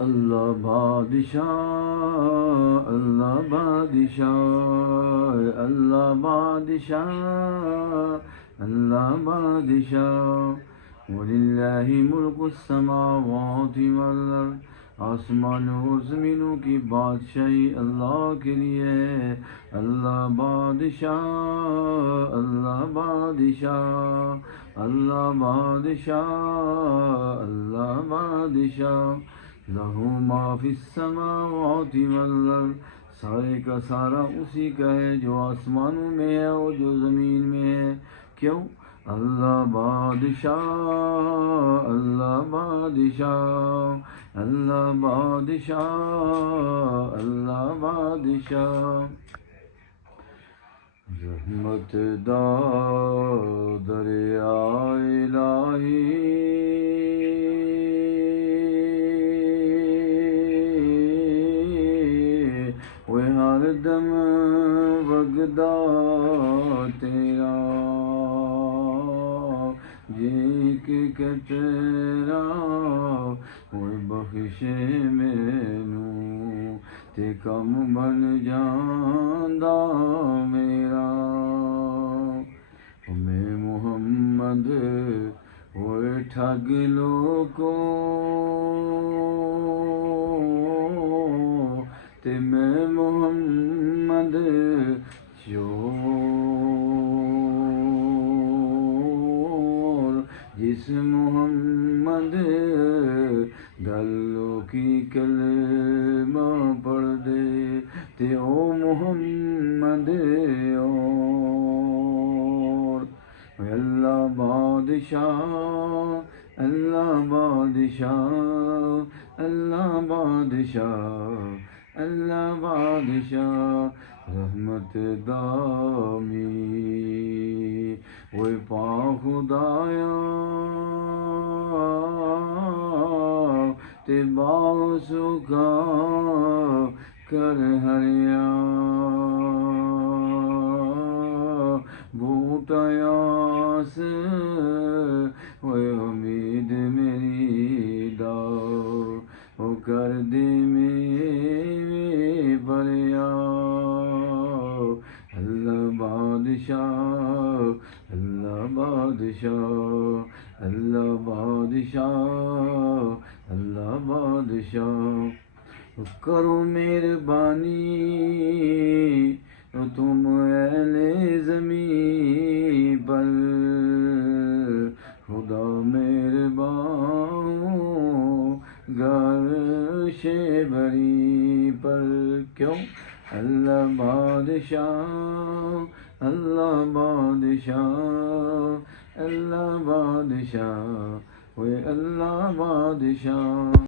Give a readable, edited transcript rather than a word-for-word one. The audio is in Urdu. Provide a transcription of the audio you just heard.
اللہ بادشاہ، اللہ بادشاہ، اللہ بادشاہ، اللہ بادشاہ، وَلِلَّهِ مُلْكُ السَّمَاوَاتِ وَالْأَرْضِ، آسمانوں اور زمینوں کی بادشاہی اللہ کے لیے ہے۔ اللہ بادشاہ، اللہ بادشاہ، اللہ بادشاہ، اللہ بادشاہ، لہو ما فی السماوات والارض، سارے کا سارا اسی کا ہے جو آسمانوں میں ہے اور جو زمین میں ہے۔ کیوں؟ اللہ بادشاہ، اللہ بادشاہ، اللہ بادشاہ، اللہ بادشاہ، رحمت دریائے الہی، وہ ہر دم وگدا تیرا، ایک قطرہ وہ بخشے مینوں، تے کم بن جاندا میرا، میں محمد ہوئے ٹھگ لوکوں، تے میں محمد چور، جس محمد گلوں کی کلمہ پڑھ دے، تے او محمد اور، اللہ بادشاہ، اللہ بادشاہ، اللہ بادشاہ، اللہ بادشاہ، رحمت دامی وہ پا خدایا، تے باسکا کر ہریا، بوٹیا سے وہ امید میری داؤ، وہ کر دے میرے بریا، اللہ بادشاہ، اللہ بادشاہ، اللہ بادشاہ، اللہ بادشاہ، کرو مہربانی تم اہل زمین پر، خدا مہربان گرش بری پر، کیوں؟ اللہ بادشاہ، اللہ بادشاہ، اللہ بادشاہ، وہ اللہ بادشاہ۔